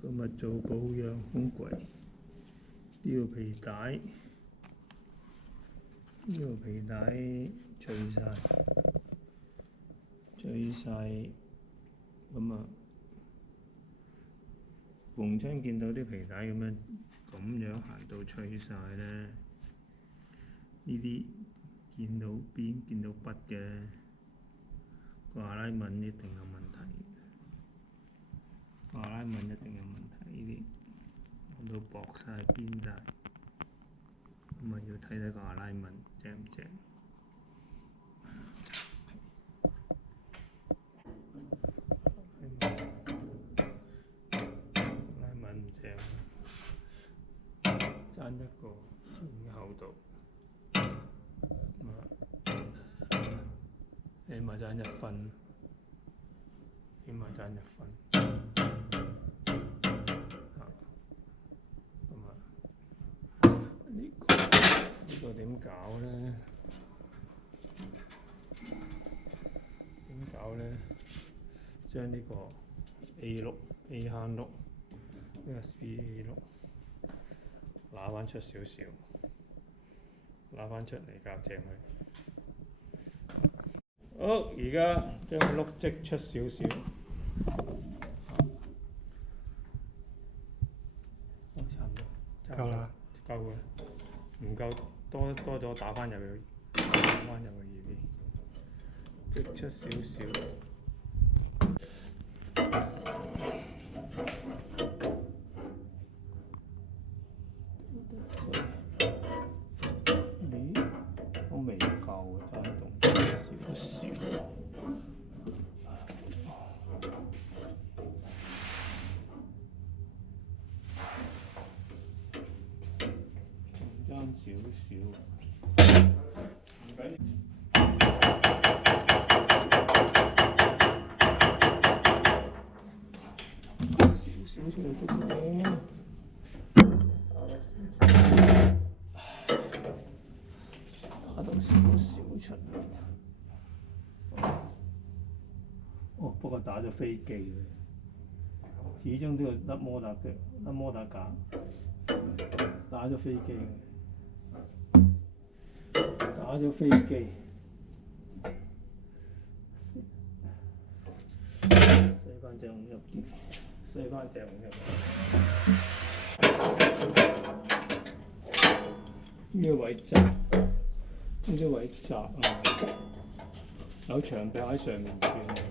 今日做保養空櫃，呢個皮帶除晒，咁啊，逢親見到啲皮帶咁樣行到除晒咧，呢啲見到邊見到筆嘅個阿拉文一定有問題，呢啲我都駁晒邊晒，咁啊要睇睇個阿拉文正唔正。阿拉文唔正，爭一個厚度，起碼爭1分。呢個點搞咧？將呢個 A 轆 A 坑轆 USB A 轆揦翻出少少，揦翻出嚟校正佢。好，而家將個轆積出少少，差唔多，夠啦，夠嘅，唔夠多咗打翻入去呢邊，積出少少。我未夠啊，爭動少少。爭少少，唔緊要。少少都得，打到少少出嚟。哦，不過打咗飛機嘅，始終都要甩摩打腳，甩摩打架，打咗飛機嘅，打咗飛機。洗翻隻五入啲，洗翻隻五入。呢個位窄，呢個位窄啊！有長臂喺上面轉。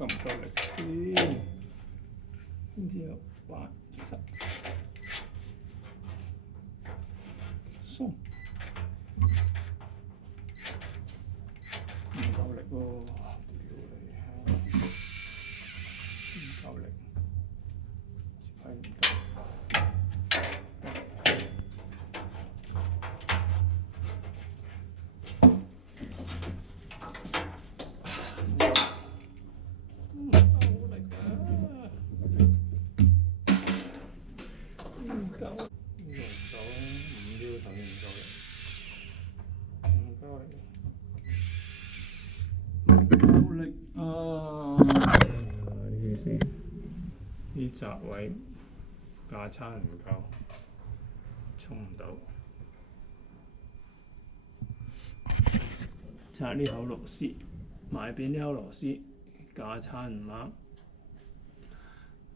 夠唔夠力先？先至有8、10，鬆，唔夠力喎，唔夠力，係唔夠。冇力啊！呢閘位架撐唔夠，衝唔到。拆呢口螺絲，埋邊呢口螺絲，架撐唔啱，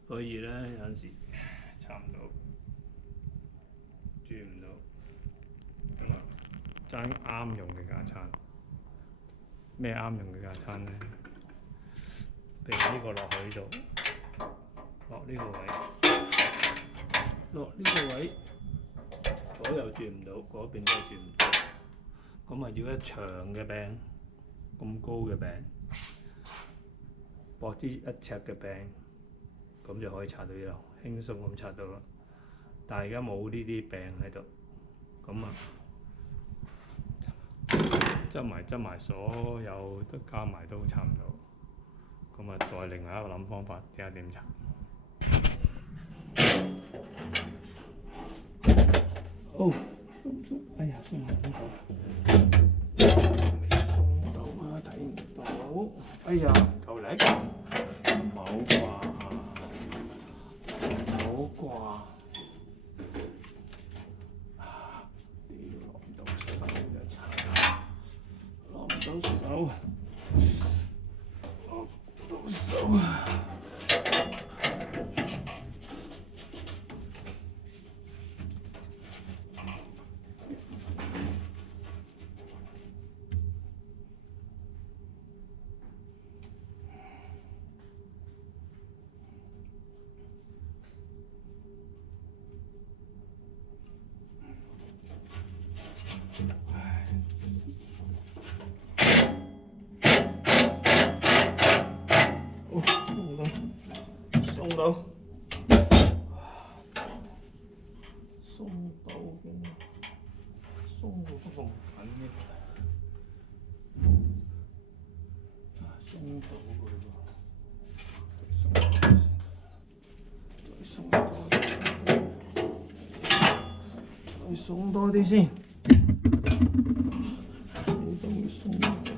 所以咧有陣時拆唔到，轉唔到，咁啊爭啱用嘅架撐。咩啱用嘅架撐咧？譬如呢個落去度，落呢個位，左右轉唔到，嗰邊都轉唔到。咁啊要一長嘅柄，咁高嘅柄，薄啲1尺嘅柄，咁就可以搽到呢度，輕鬆咁搽到啦。但係而家冇呢啲柄喺度，咁啊執埋所有都加埋都搽唔到，咁啊再另外一個諗方法，睇下點搽。哦，哎呀，鬆唔到啊，睇唔到，哎呀，夠力，唔好啩，唔好啩。落唔到手嘅茶，落唔到手，落唔到手啊！鬆到，嘅，鬆到不過唔緊嘅，鬆到嘅喎，再鬆多啲先，呢度要鬆多啲。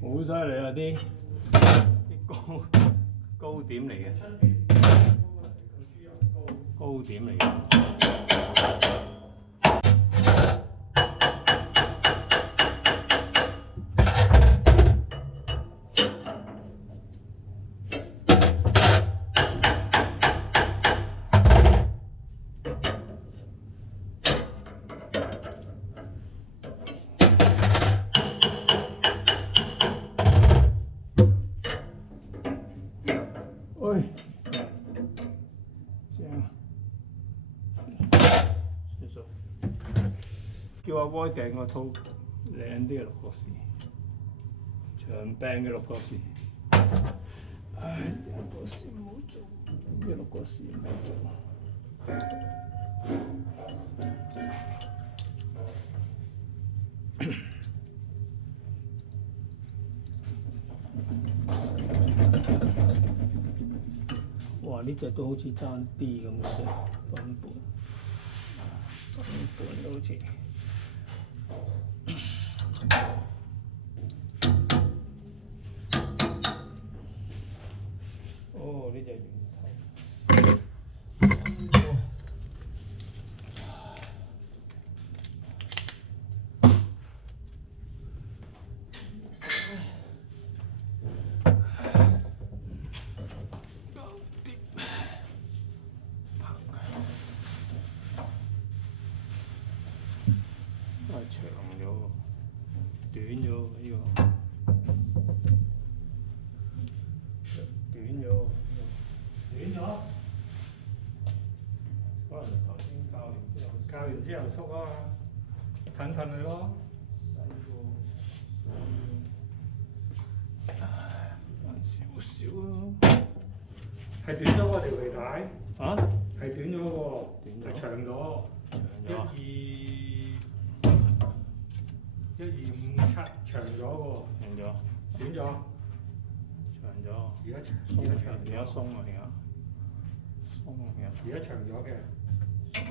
好犀利啊！啲高點嚟嘅，高點嚟嘅。喂，正啊！算數。叫阿威訂個套靚啲嘅六角匙，長柄嘅六角匙。唉，六角匙唔好做，呢六角匙唔好做。哇！呢隻都好似爭啲咁嘅啫，分半都好似。哦，呢隻圓頭。長咗喎，短咗喎呢個，短咗，短咗。可能頭先教完之後縮啊嘛，近佢咯。少少咯，係短咗喎條皮帶。啊？係短咗喎，係長咗。1257長咗喎，短咗，而家鬆啊，而家鬆嘅。而家長咗嘅，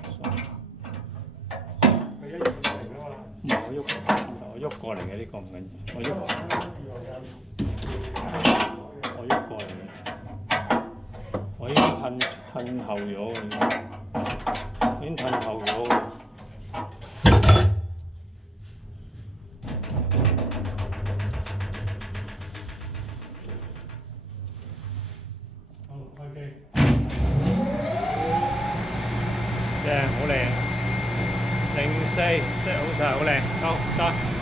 鬆。佢一樣嚟㗎嘛。唔係我喐過嚟嘅呢個唔緊要，我喐過嚟嘅，我已經褪後咗嘅，已經褪後咗嘅。好，開機。正，好靚，04 set 好晒，好靚，收。